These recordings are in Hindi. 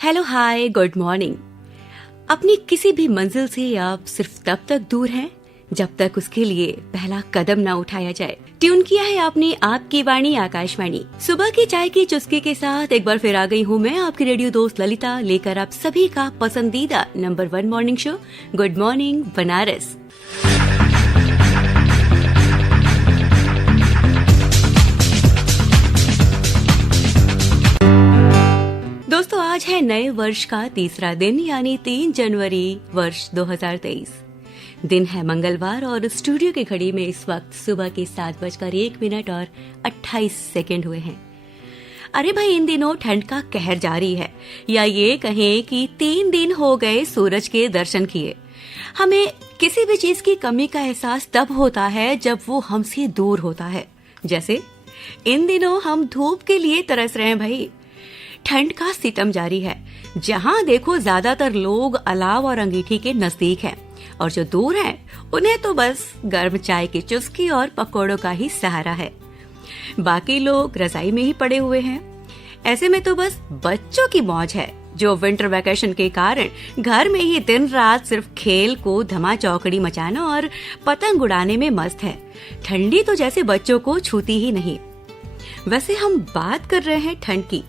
हेलो, हाय, गुड मॉर्निंग। अपनी किसी भी मंजिल से आप सिर्फ तब तक दूर हैं जब तक उसके लिए पहला कदम ना उठाया जाए। ट्यून किया है आपने आपकी वाणी आकाशवाणी। सुबह की चाय की चुस्की के साथ एक बार फिर आ गई हूँ मैं, आपकी रेडियो दोस्त ललिता, लेकर आप सभी का पसंदीदा number 1 morning show good morning Banaras. दोस्तों, आज है नए वर्ष का तीसरा दिन, यानी 3 जनवरी वर्ष 2023। दिन है मंगलवार और स्टूडियो की घड़ी में इस वक्त सुबह के 7:01 और 28 सेकेंड हुए हैं। अरे भाई, इन दिनों ठंड का कहर जारी है, या ये कहें कि 3 दिन हो गए सूरज के दर्शन किए। हमें किसी भी चीज की कमी का एहसास तब होता है जब वो हमसे दूर होता है। जैसे इन दिनों हम धूप के लिए तरस रहे हैं भाई। ठंड का सितम जारी है। जहां देखो ज्यादातर लोग अलाव और अंगीठी के नजदीक हैं, और जो दूर हैं उन्हें तो बस गर्म चाय की चुस्की और पकौड़ों का ही सहारा है। बाकी लोग रजाई में ही पड़े हुए हैं। ऐसे में तो बस बच्चों की मौज है, जो विंटर वैकेशन के कारण घर में ही दिन रात सिर्फ खेल को धमा चौकड़ी मचाना और पतंग उड़ाने में मस्त है। ठंडी तो जैसे बच्चों को छूती ही नहीं। वैसे हम बात कर रहे हैं ठंड की,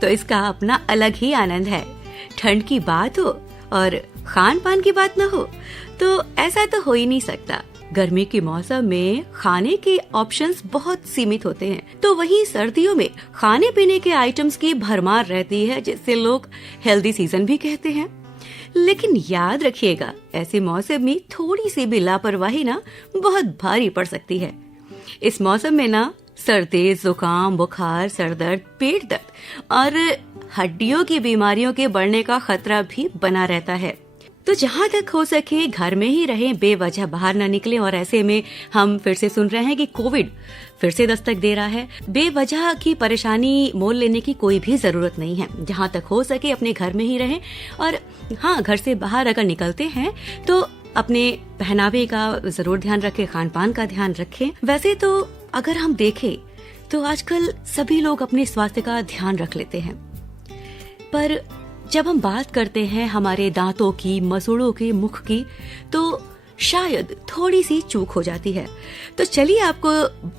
तो इसका अपना अलग ही आनंद है। ठंड की बात हो और खान पान की बात न हो तो ऐसा तो हो ही नहीं सकता। गर्मी के मौसम में खाने के ऑप्शंस बहुत सीमित होते हैं, तो वहीं सर्दियों में खाने पीने के आइटम्स की भरमार रहती है, जिससे लोग हेल्दी सीजन भी कहते हैं। लेकिन याद रखिएगा, ऐसे मौसम में थोड़ी सी भी लापरवाही ना बहुत भारी पड़ सकती है। इस मौसम में ना सर्दी, जुकाम, बुखार, सरदर्द, पेट दर्द और हड्डियों की बीमारियों के बढ़ने का खतरा भी बना रहता है। तो जहाँ तक हो सके घर में ही रहें, बेवजह बाहर न निकलें। और ऐसे में हम फिर से सुन रहे हैं कि कोविड फिर से दस्तक दे रहा है। बेवजह की परेशानी मोल लेने की कोई भी जरूरत नहीं है। जहाँ तक हो सके अपने घर में ही रहें। और हाँ, घर से बाहर अगर निकलते हैं तो अपने पहनावे का जरूर ध्यान रखें, खान पान का ध्यान रखें। वैसे तो अगर हम देखें तो आजकल सभी लोग अपने स्वास्थ्य का ध्यान रख लेते हैं, पर जब हम बात करते हैं हमारे दांतों की, मसूड़ों की, मुख की, तो शायद थोड़ी सी चूक हो जाती है। तो चलिए आपको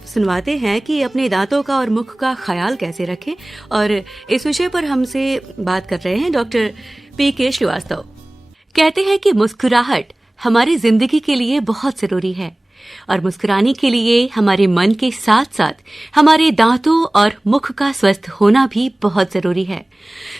सुनवाते हैं कि अपने दांतों का और मुख का ख्याल कैसे रखें। और इस विषय पर हमसे बात कर रहे हैं डॉक्टर पीके श्रीवास्तव। कहते हैं कि मुस्कुराहट हमारी जिंदगी के लिए बहुत जरूरी है, और मुस्कुराने के लिए हमारे मन के साथ साथ हमारे दांतों और मुख का स्वस्थ होना भी बहुत जरूरी है।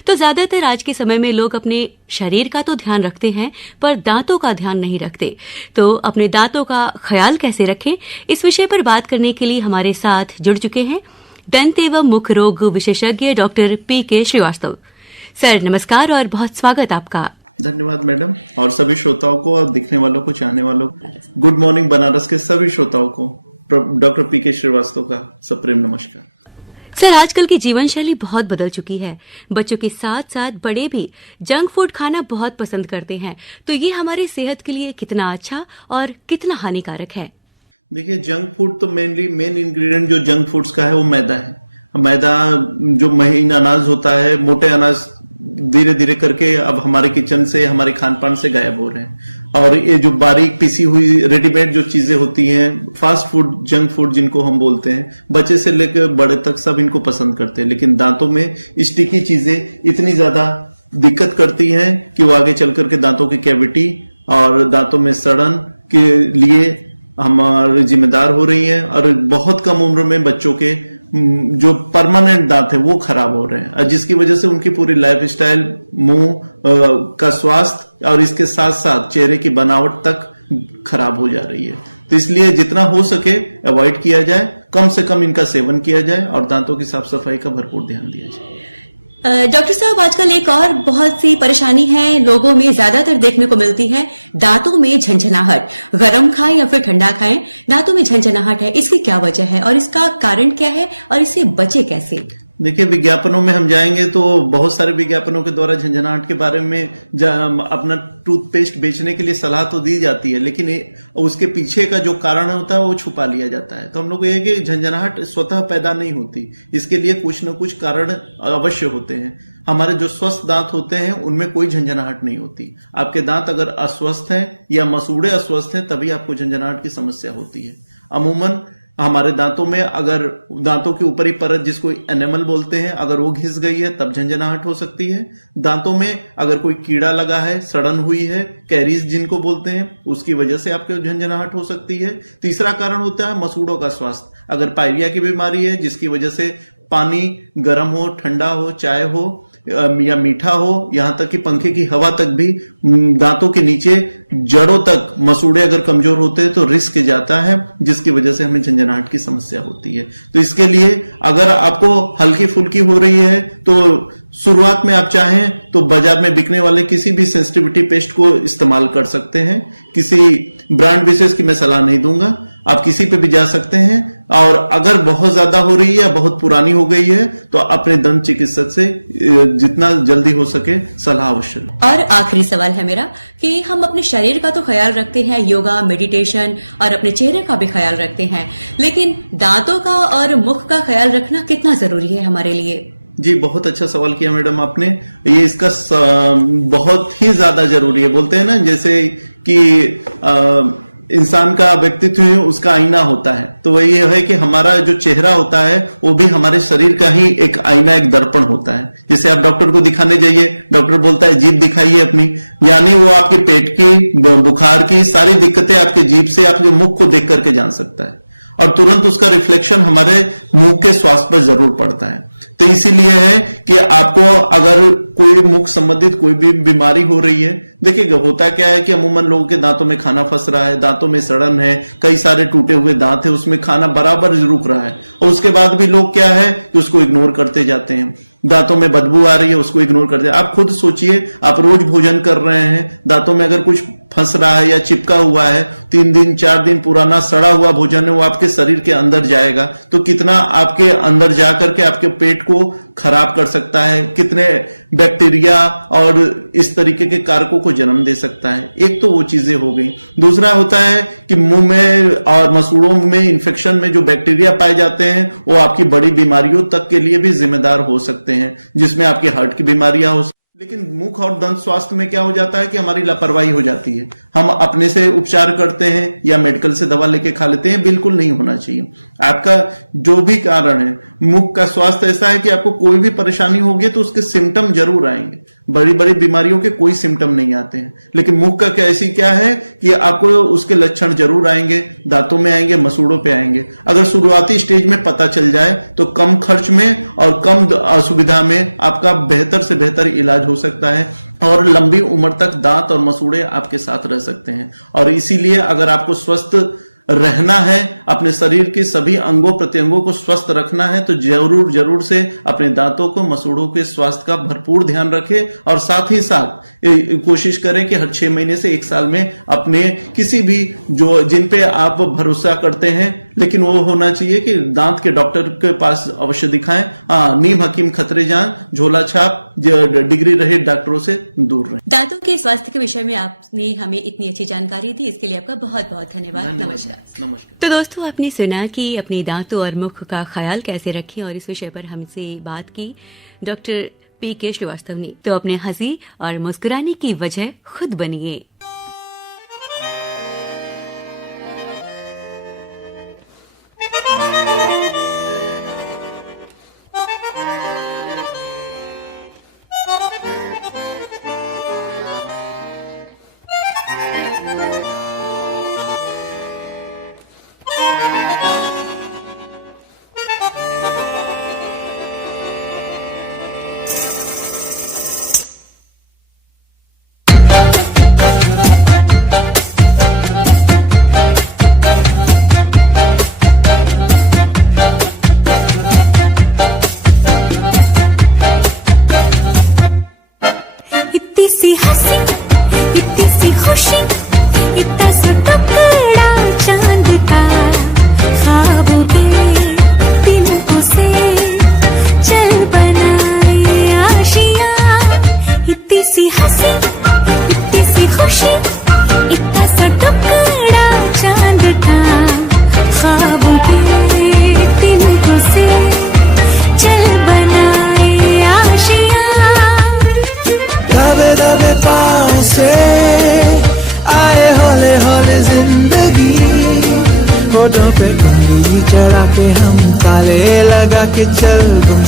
तो ज्यादातर आज के समय में लोग अपने शरीर का तो ध्यान रखते हैं, पर दांतों का ध्यान नहीं रखते। तो अपने दांतों का ख्याल कैसे रखें, इस विषय पर बात करने के लिए हमारे साथ जुड़ चुके हैं दंत एवं मुख रोग विशेषज्ञ डॉक्टर पीके श्रीवास्तव। सर नमस्कार और बहुत स्वागत आपका। धन्यवाद मैडम, और सभी श्रोताओं को और दिखने वालों को, चाहने वालों को, गुड मॉर्निंग बनारस के सभी श्रोताओं को डॉक्टर पीके श्रीवास्तव का सप्रेम नमस्कार। सर, आजकल की जीवन शैली बहुत बदल चुकी है। बच्चों के साथ साथ बड़े भी जंक फूड खाना बहुत पसंद करते हैं। तो ये हमारी सेहत के लिए कितना अच्छा और कितना हानिकारक है? देखिए, जंक फूड तो मेन इंग्रेडिएंट जो जंक फूड्स का है वो मैदा है। मैदा जो महीन अनाज होता है, मोटे अनाज धीरे धीरे करके अब हमारे किचन से, हमारे खान पान से गायब हो रहे हैं। और ये जो बारीक पिसी हुई रेडीमेड जो चीजें होती हैं, फास्ट फूड, जंक फूड जिनको हम बोलते हैं, बच्चे से लेकर बड़े तक सब इनको पसंद करते हैं। लेकिन दांतों में स्टिकी चीजें इतनी ज्यादा दिक्कत करती हैं कि वो आगे चल करके दांतों की कैविटी और दांतों में सड़न के लिए हमारे जिम्मेदार हो रही है। और बहुत कम उम्र में बच्चों के जो परमानेंट दांत है वो खराब हो रहे हैं, जिसकी वजह से उनकी पूरी लाइफस्टाइल, मुंह का स्वास्थ्य और इसके साथ साथ चेहरे की बनावट तक खराब हो जा रही है। तो इसलिए जितना हो सके अवॉइड किया जाए, कम से कम इनका सेवन किया जाए और दांतों की साफ सफाई का भरपूर ध्यान दिया जाए। डॉक्टर साहब, आजकल एक और बहुत सी परेशानी है लोगों में ज्यादातर देखने को मिलती है, दांतों में झंझनाहट। गरम खाएं या फिर ठंडा खाएं, दांतों में झंझनाहट है। इसकी क्या वजह है और इसका कारण क्या है और इससे बचे कैसे? देखिए, विज्ञापनों में हम जाएंगे तो बहुत सारे विज्ञापनों के द्वारा झंझनाहट के बारे में अपना टूथपेस्ट बेचने के लिए सलाह तो दी जाती है, लेकिन उसके पीछे का जो कारण होता है वो छुपा लिया जाता है। तो हम लोग को ये कि झंझनाहट स्वतः पैदा नहीं होती, इसके लिए कुछ न कुछ कारण अवश्य होते हैं। हमारे जो स्वस्थ दांत होते हैं उनमें कोई झंझनाहट नहीं होती। आपके दांत अगर अस्वस्थ हैं या मसूड़े अस्वस्थ हैं तभी आपको झंझनाहट की समस्या होती है। अमूमन हमारे दांतों में अगर दांतों की ऊपरी परत जिसको एनेमल बोलते हैं अगर वो घिस गई है तब झंझनाहट हो सकती है। दांतों में अगर कोई कीड़ा लगा है, सड़न हुई है, कैरीज जिनको बोलते हैं, उसकी वजह से आपको झंझनाहट हो सकती है। तीसरा कारण होता है मसूड़ों का स्वास्थ्य। अगर पायरिया की बीमारी है जिसकी वजह से पानी गर्म हो, ठंडा हो, चाय हो या मीठा हो, यहां तक कि पंखे की हवा तक भी दांतों के नीचे जड़ों तक मसूड़े अगर कमजोर होते हैं तो रिस्क जाता है, जिसकी वजह से हमें झंझनाहट की समस्या होती है। तो इसके लिए अगर आपको हल्की फुल्की हो रही है तो शुरुआत में आप चाहें तो बाजार में बिकने वाले किसी भी सेंसिटिविटी पेस्ट को इस्तेमाल कर सकते हैं। किसी ब्रांड विशेष की मैं सलाह नहीं दूंगा, आप किसी पे भी जा सकते हैं। और अगर बहुत ज्यादा हो रही है या बहुत पुरानी हो गई है तो अपने दंत चिकित्सक से जितना जल्दी हो सके सलाह अवश्य लें। और आखिरी सवाल है मेरा कि हम अपने शरीर का तो ख्याल रखते हैं, योगा, मेडिटेशन और अपने चेहरे का भी ख्याल रखते हैं, लेकिन दांतों का और मुख का ख्याल रखना कितना जरूरी है हमारे लिए? जी, बहुत अच्छा सवाल किया मैडम आपने। ये इसका बहुत ही ज्यादा जरूरी है। बोलते हैं ना जैसे कि इंसान का व्यक्तित्व ही उसका आईना होता है, तो वही है कि हमारा जो चेहरा होता है वो भी हमारे शरीर का ही एक आईना, एक दर्पण होता है। जैसे आप डॉक्टर को दिखाने जाइए, डॉक्टर बोलता है जीभ दिखाइए अपनी, यानी वो आपके पेट की, बुखार की सारी दिक्कतें आपके जीभ से, आपके मुख को देख करके जान सकता है और तुरंत उसका रिफ्लेक्शन हमारे मुंह के स्वास्थ्य पर जरूर पड़ता है। तो इसीलिए है कि आपको अगर कोई मुख संबंधित कोई भी बीमारी हो रही है, देखिए होता क्या है कि अमूमन लोगों के दांतों में खाना फंस रहा है, दांतों में सड़न है, कई सारे टूटे हुए दांत है, उसमें खाना बराबर रुक रहा है और उसके बाद भी लोग क्या है कि उसको इग्नोर करते जाते हैं। दांतों में बदबू आ रही है, उसको इग्नोर करते हैं। आप खुद सोचिए, आप रोज भोजन कर रहे हैं, दांतों में अगर कुछ फंस रहा है या चिपका हुआ है, 3 दिन 4 दिन पुराना सड़ा हुआ भोजन है वो आपके शरीर के अंदर जाएगा तो कितना आपके अंदर जाकर के आपके पेट को खराब कर सकता है, कितने बैक्टीरिया और इस तरीके के कारकों को जन्म दे सकता है। एक तो वो चीजें हो गई। दूसरा होता है कि मुंह में और मसूड़ों में इन्फेक्शन में जो बैक्टीरिया पाए जाते हैं वो आपकी बड़ी बीमारियों तक के लिए भी जिम्मेदार हो सकते हैं, जिसमें आपकी हार्ट की बीमारियां हो। लेकिन मुख और दंत स्वास्थ्य में क्या हो जाता है कि हमारी लापरवाही हो जाती है। हम अपने से उपचार करते हैं या मेडिकल से दवा लेके खा लेते हैं, बिल्कुल नहीं होना चाहिए। आपका जो भी कारण है, मुख का स्वास्थ्य ऐसा है कि आपको कोई भी परेशानी होगी तो उसके सिम्टम जरूर आएंगे। बड़ी बड़ी बीमारियों के कोई सिम्टम नहीं आते हैं, लेकिन मुख का ऐसी क्या है कि आपको उसके लक्षण जरूर आएंगे, दांतों में आएंगे, मसूड़ों पे आएंगे। अगर शुरुआती स्टेज में पता चल जाए तो कम खर्च में और कम असुविधा में आपका बेहतर से बेहतर इलाज हो सकता है और लंबी उम्र तक दांत और मसूड़े आपके साथ रह सकते हैं। और इसीलिए अगर आपको स्वस्थ रहना है, अपने शरीर के सभी अंगों प्रत्यंगों को स्वस्थ रखना है तो जरूर से अपने दांतों को, मसूड़ों के स्वास्थ्य का भरपूर ध्यान रखें और साथ ही साथ कोशिश करें कि हर 6 महीने से 1 साल में अपने किसी भी जो जिन पे आप भरोसा करते हैं, लेकिन वो होना चाहिए कि दांत के डॉक्टर के पास अवश्य दिखाएं। नीम हकीम खतरे जान, झोला छाप, डिग्री रहे डॉक्टरों से दूर रहें। दांतों के स्वास्थ्य के विषय में आपने हमें इतनी अच्छी जानकारी दी, इसके लिए आपका बहुत बहुत धन्यवाद। नमस्कार। तो दोस्तों, आपने सुना कि अपने दांतों और मुख का ख्याल कैसे रखें और इस विषय पर हमसे बात की डॉक्टर PK श्रीवास्तव ने। तो अपने हंसी और मुस्कुराने की वजह खुद बनिए।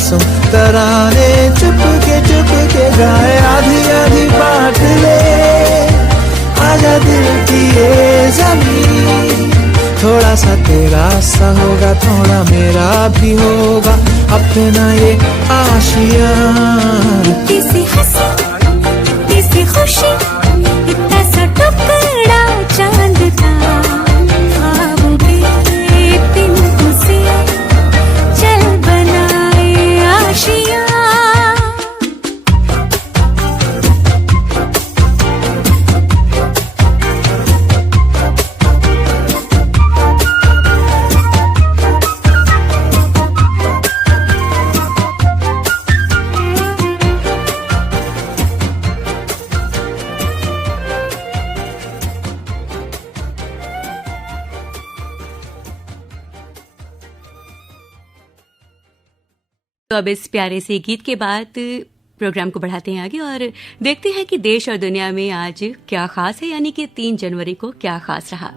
सुन तराने चुपके गाए आधी आधी बांट ले आजा दिल की ये जमीन थोड़ा सा तेरा सा होगा थोड़ा मेरा भी होगा अपना ये आशिया इतनी सी हंसी इतनी सी खुशी इतना सा टुकड़ा चांद का ख्वाब के दिन से चल बनाए आशिया तो अब इस प्यारे से गीत के बाद प्रोग्राम को बढ़ाते हैं आगे और देखते हैं कि देश और दुनिया में आज क्या खास है, यानी कि 3 जनवरी को क्या खास रहा।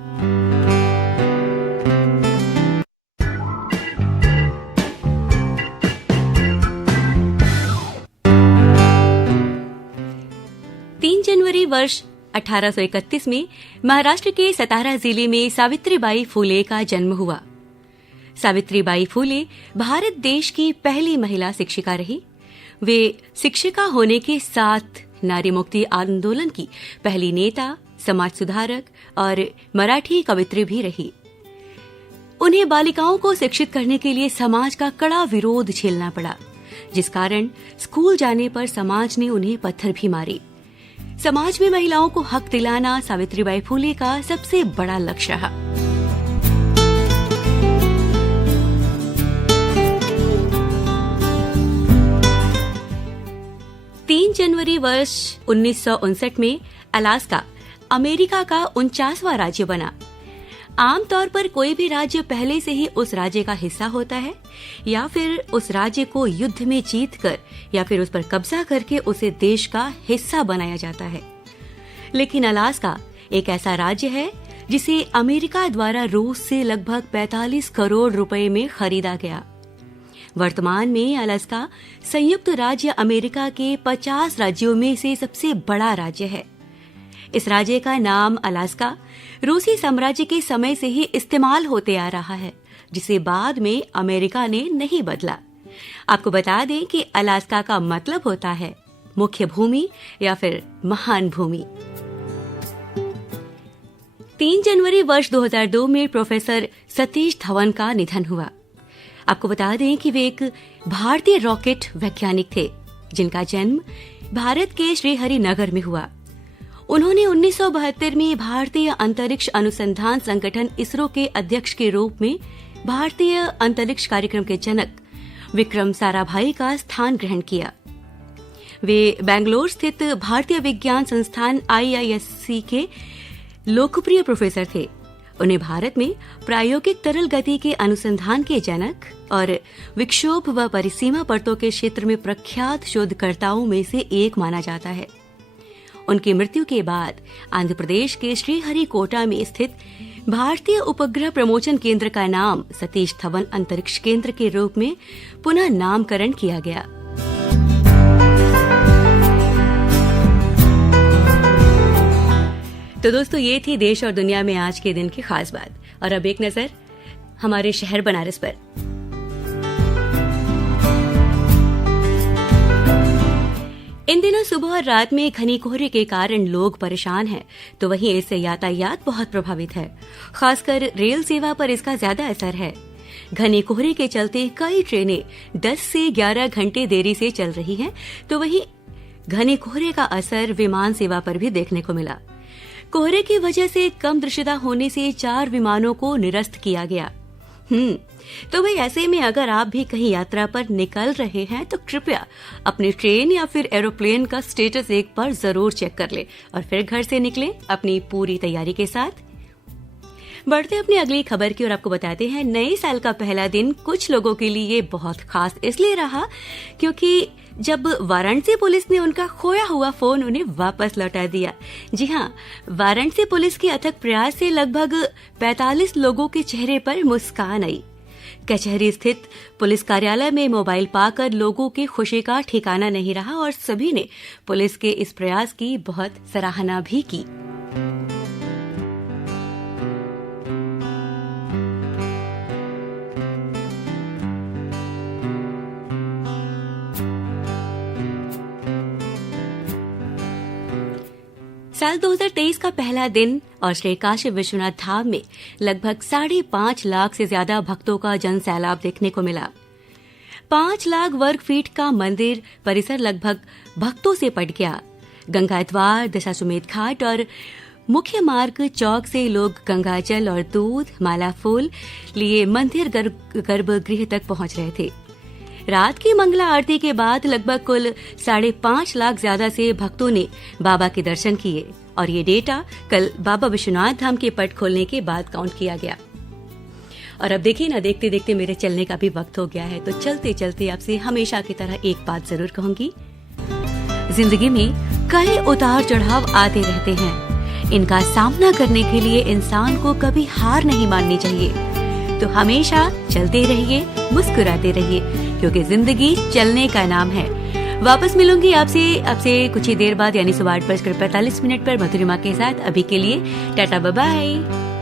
जनवरी वर्ष 1831 में महाराष्ट्र के सतारा जिले में सावित्रीबाई फूले का जन्म हुआ। सावित्रीबाई फूले भारत देश की पहली महिला शिक्षिका रही। वे शिक्षिका होने के साथ नारी मुक्ति आंदोलन की पहली नेता, समाज सुधारक और मराठी कवित्री भी रही। उन्हें बालिकाओं को शिक्षित करने के लिए समाज का कड़ा विरोध झेलना पड़ा, जिस कारण स्कूल जाने पर समाज ने उन्हें पत्थर भी मारे। समाज में महिलाओं को हक दिलाना सावित्रीबाई फूले का सबसे बड़ा लक्ष्य रहा। जनवरी वर्ष 1959 में अलास्का अमेरिका का 49वां राज्य बना। आमतौर पर कोई भी राज्य पहले से ही उस राज्य का हिस्सा होता है या फिर उस राज्य को युद्ध में जीतकर या फिर उस पर कब्जा करके उसे देश का हिस्सा बनाया जाता है। लेकिन अलास्का एक ऐसा राज्य है जिसे अमेरिका द्वारा रूस से लगभग 45 करोड़ रुपए में खरीदा गया। वर्तमान में अलास्का संयुक्त राज्य अमेरिका के 50 राज्यों में से सबसे बड़ा राज्य है। इस राज्य का नाम अलास्का रूसी साम्राज्य के समय से ही इस्तेमाल होते आ रहा है, जिसे बाद में अमेरिका ने नहीं बदला। आपको बता दें कि अलास्का का मतलब होता है मुख्य भूमि या फिर महान भूमि। 3 जनवरी वर्ष 2002 में प्रोफेसर सतीश धवन का निधन हुआ। आपको बता दें कि वे एक भारतीय रॉकेट वैज्ञानिक थे, जिनका जन्म भारत के श्रीहरिनगर में हुआ। उन्होंने 1972 में भारतीय अंतरिक्ष अनुसंधान संगठन इसरो के अध्यक्ष के रूप में भारतीय अंतरिक्ष कार्यक्रम के जनक विक्रम साराभाई का स्थान ग्रहण किया। वे बेंगलोर स्थित भारतीय विज्ञान संस्थान IISc के लोकप्रिय प्रोफेसर थे। उन्हें भारत में प्रायोगिक तरल गति के अनुसंधान के जनक और विक्षोभ व परिसीमा परतों के क्षेत्र में प्रख्यात शोधकर्ताओं में से एक माना जाता है। उनकी मृत्यु के बाद आंध्र प्रदेश के श्रीहरिकोटा में स्थित भारतीय उपग्रह प्रमोचन केंद्र का नाम सतीश धवन अंतरिक्ष केंद्र के रूप में पुनः नामकरण किया गया। तो दोस्तों, ये थी देश और दुनिया में आज के दिन की खास बात। और अब एक नजर हमारे शहर बनारस पर। इन दिनों सुबह और रात में घने कोहरे के कारण लोग परेशान हैं, तो वहीं इससे यातायात बहुत प्रभावित है। खासकर रेल सेवा पर इसका ज्यादा असर है। घने कोहरे के चलते कई ट्रेनें 10 से 11 घंटे देरी से चल रही हैं, तो वहीं घने कोहरे का असर विमान सेवा पर भी देखने को मिला। कोहरे की वजह से कम दृश्यता होने से 4 विमानों को निरस्त किया गया। तो भाई, ऐसे में अगर आप भी कहीं यात्रा पर निकल रहे हैं तो कृपया अपने ट्रेन या फिर एरोप्लेन का स्टेटस एक बार जरूर चेक कर ले और फिर घर से निकले अपनी पूरी तैयारी के साथ। बढ़ते अपनी अगली खबर की और आपको बताते हैं, नए साल का पहला दिन कुछ लोगों के लिए बहुत खास इसलिए रहा क्योंकि जब वाराणसी पुलिस ने उनका खोया हुआ फोन उन्हें वापस लौटा दिया। जी हाँ, वाराणसी पुलिस के अथक प्रयास से लगभग 45 लोगों के चेहरे पर मुस्कान आई। कचहरी स्थित पुलिस कार्यालय में मोबाइल पाकर लोगों की खुशी का ठिकाना नहीं रहा और सभी ने पुलिस के इस प्रयास की बहुत सराहना भी की। साल 2023 का पहला दिन और श्री काशी विश्वनाथ धाम में लगभग 5.5 लाख से ज्यादा भक्तों का जन सैलाब देखने को मिला। 5 लाख वर्ग फीट का मंदिर परिसर लगभग भक्तों से पट गया। गंगा द्वार, दशाश्वमेध घाट और मुख्य मार्ग चौक से लोग गंगाजल और दूध, माला फूल लिए मंदिर गर्भगृह तक पहुंच रहे थे। रात की मंगला आरती के बाद लगभग कुल 5.5 लाख ज्यादा से भक्तों ने बाबा के दर्शन किए और ये डेटा कल बाबा विश्वनाथ धाम के पट खोलने के बाद काउंट किया गया। और अब देखिए ना, देखते देखते मेरे चलने का भी वक्त हो गया है, तो चलते चलते आपसे हमेशा की तरह एक बात जरूर कहूंगी। जिंदगी में कई उतार चढ़ाव आते रहते हैं, इनका सामना करने के लिए इंसान को कभी हार नहीं माननी चाहिए। तो हमेशा चलते रहिए, मुस्कुराते रहिए, क्योंकि जिंदगी चलने का नाम है। वापस मिलूंगी आपसे कुछ ही देर बाद, यानी सुबह 8:45 पर मधुरिमा के साथ। अभी के लिए टाटा, बाय बाय।